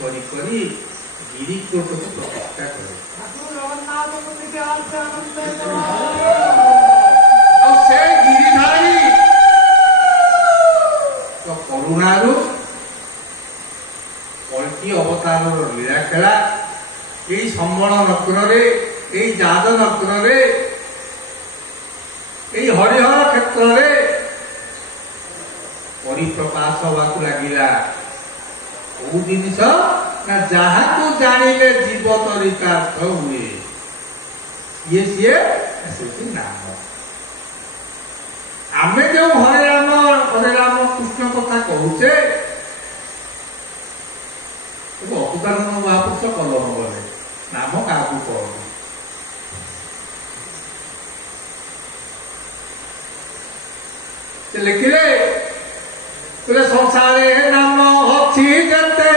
କରି କରି ଗିରିକୋଟକୁ ପ୍ରତିଷ୍ଠା କଲେ। ଆଉ ସେ ଗିରିଧାରୀ କରୁଣାରୁ କଳ୍କି ଅବତାରର ଲୀଳା ଖେଳା এই সম্বଳ নক্ষরে এই যাଦ ନକ୍ଷରେ এই ହରିହର କ୍ଷେତ୍ରରେ ପରିପ୍ରକାଶ ହେବାକୁ ଲାଗିଲା। କୋଉ ଜିନିଷ ନା ଯାହାକୁ ଜାଣିଲେ ଜୀବ ଚରିତାର୍ଥ ହୁଏ ଇଏ ସିଏ ସେଠି ନାମ। ଆମେ ଯେଉଁ ହରେ ରାମ କୃଷ୍ଣ କଥା କହୁଛେ ଅକୁତାନନ୍ଦ ମହାପୁରୁଷ କଲମ ଗଲେ ନାମ କାହାକୁ କହୁ ସେ ଲେଖିଲେ ସଂସାରେ ନାମ ଅଛି ଯେତେ